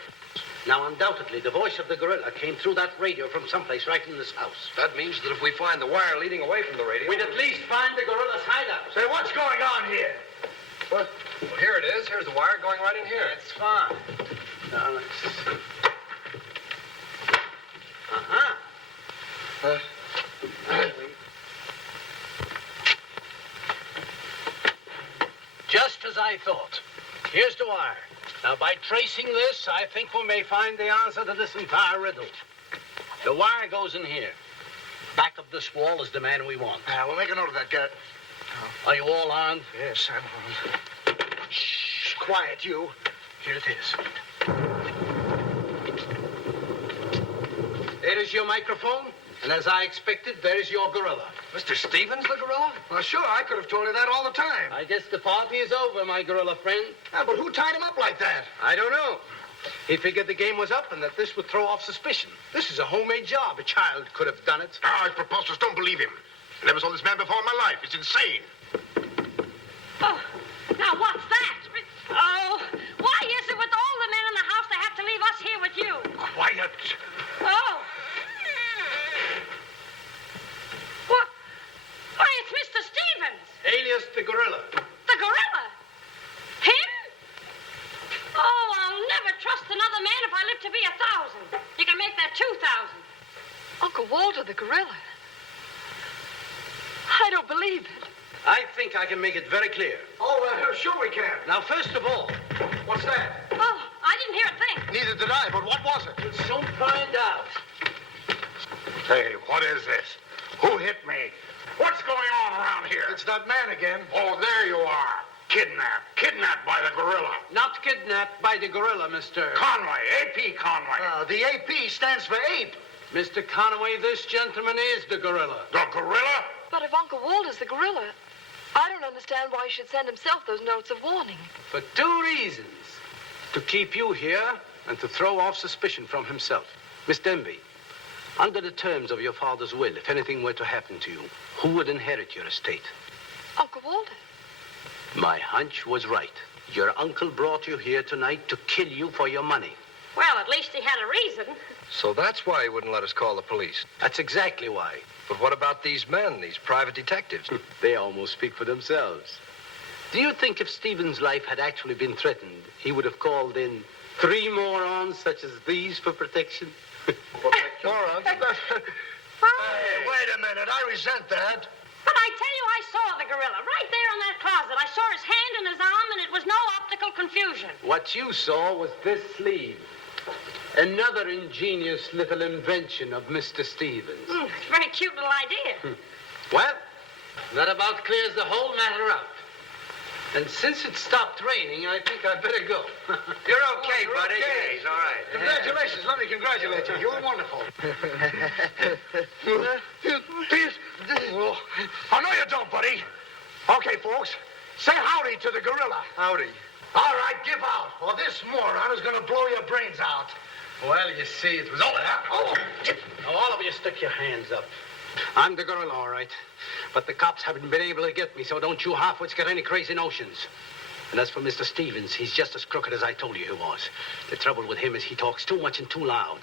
Now, undoubtedly, the voice of the gorilla came through that radio from someplace right in this house. That means that if we find the wire leading away from the radio... We'd at least find the gorilla's hideout. Say, what's going on here? What? Well, here it is. Here's the wire going right in here. That's fine. Now, let's see. Just as I thought. Here's the wire. Now, by tracing this, I think we may find the answer to this entire riddle. The wire goes in here. Back of this wall is the man we want. We'll make a note of that, Garrett. Are you all armed? Yes, I'm armed. Shh, quiet, you. Here it is. There is your microphone, and as I expected, there is your gorilla. Mr. Stevens, the gorilla? Well, sure, I could have told you that all the time. I guess the party is over, my gorilla friend. But who tied him up like that? I don't know. He figured the game was up and that this would throw off suspicion. This is a homemade job. A child could have done it. It's preposterous. Don't believe him. I never saw this man before in my life. It's insane. Oh, now what's that? Oh, why is it with all the men in the house they have to leave us here with you? Quiet. Oh. What? Why, it's Mr. Stevens. Alias the gorilla. The gorilla? Him? Oh, I'll never trust another man if I live to be 1,000. You can make that 2,000. Uncle Walter, the gorilla. I don't believe it. I think I can make it very clear. Sure we can. Now, first of all, What's that? Oh, I didn't hear a thing. Neither did I, but what was it? we'll soon find out. Hey, what is this? Who hit me? What's going on around here? It's that man again. Oh, there you are. Kidnapped. Kidnapped by the gorilla. Not kidnapped by the gorilla, Mr. Conway. A.P. Conway. The A.P. stands for ape. Mr. Conway, this gentleman is the gorilla. The gorilla? But if Uncle Walter's the gorilla, I don't understand why he should send himself those notes of warning. For 2 reasons. To keep you here and to throw off suspicion from himself. Miss Denby, under the terms of your father's will, if anything were to happen to you, who would inherit your estate? Uncle Walter. My hunch was right. Your uncle brought you here tonight to kill you for your money. Well, at least he had a reason. So that's why he wouldn't let us call the police. That's exactly why. But what about these men, these private detectives? They almost speak for themselves. Do you think if Stephen's life had actually been threatened, he would have called in 3 morons such as these for protection? Morons? Hey, wait a minute. I resent that. But I tell you, I saw the gorilla right there in that closet. I saw his hand and his arm, and it was no optical confusion. What you saw was this sleeve. Another ingenious little invention of Mr. Stevens. Very cute little idea. Well, That about clears the whole matter up. And since it stopped raining, I think I'd better go. You're okay, buddy. okay. Yeah, he's all right. Congratulations. Let me congratulate you. You were wonderful. Please. Oh, no, you don't, buddy. Okay, folks. Say howdy to the gorilla. Howdy. All right, give out, or this moron is going to blow your brains out. Well, you see, it was all that. Oh, now, all of you stick your hands up. I'm the gorilla, all right. But the cops haven't been able to get me, so don't you halfwits get any crazy notions. And as for Mr. Stevens, he's just as crooked as I told you he was. The trouble with him is he talks too much and too loud.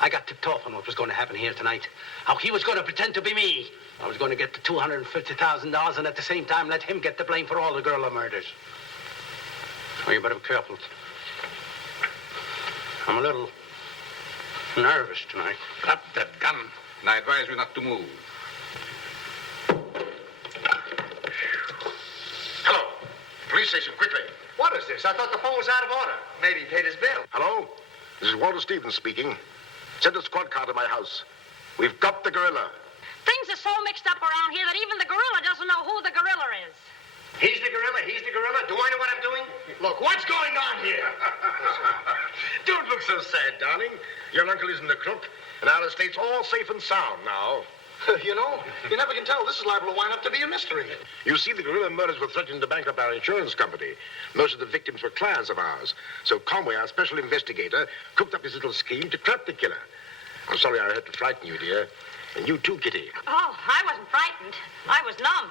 I got tipped off on what was going to happen here tonight. How he was going to pretend to be me. I was going to get the $250,000 and at the same time let him get the blame for all the gorilla murders. Oh, you better be careful. I'm a little nervous tonight. Drop that gun, and I advise you not to move. Hello. Police station, quickly. What is this? I thought the phone was out of order. Maybe he paid his bill. Hello? This is Walter Stevens speaking. Send a squad car to my house. We've got the gorilla. Things are so mixed up around here that even the gorilla doesn't know who the gorilla is. He's the gorilla. He's the gorilla. Do I know what I'm doing? Look, what's going on here? Don't look so sad, darling. Your uncle isn't a crook, and our estate's all safe and sound now. You know, you never can tell. This is liable to wind up to be a mystery. You see, the gorilla murders were threatening to bankrupt our insurance company. Most of the victims were clients of ours. So Conway, our special investigator, cooked up his little scheme to trap the killer. I'm sorry I had to frighten you, dear. And you too, Kitty. Oh, I wasn't frightened. I was numb.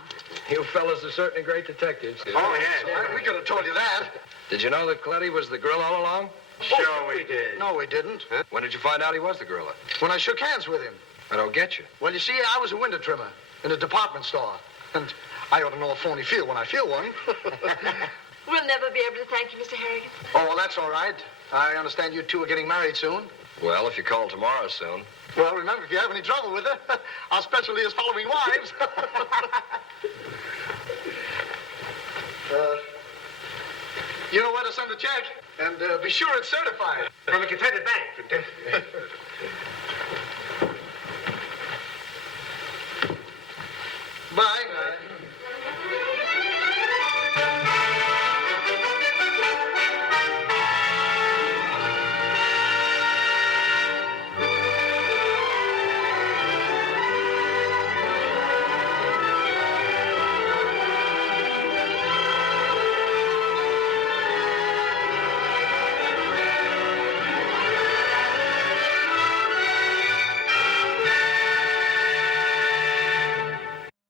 You fellas are certainly great detectives. Oh, yes. We could have told you that. Did you know that Coletti was the gorilla all along? Sure we did. No, we didn't. When did you find out he was the gorilla? When I shook hands with him. I don't get you. Well, you see, I was a window trimmer in a department store. And I ought to know a phony feel when I feel one. We'll never be able to thank you, Mr. Harrigan. Oh, well, that's all right. I understand you two are getting married soon. Well, if you call tomorrow soon. Well, remember, if you have any trouble with her, our specialty is following wives. You know where to send the check, and be sure it's certified. From a Confederate bank.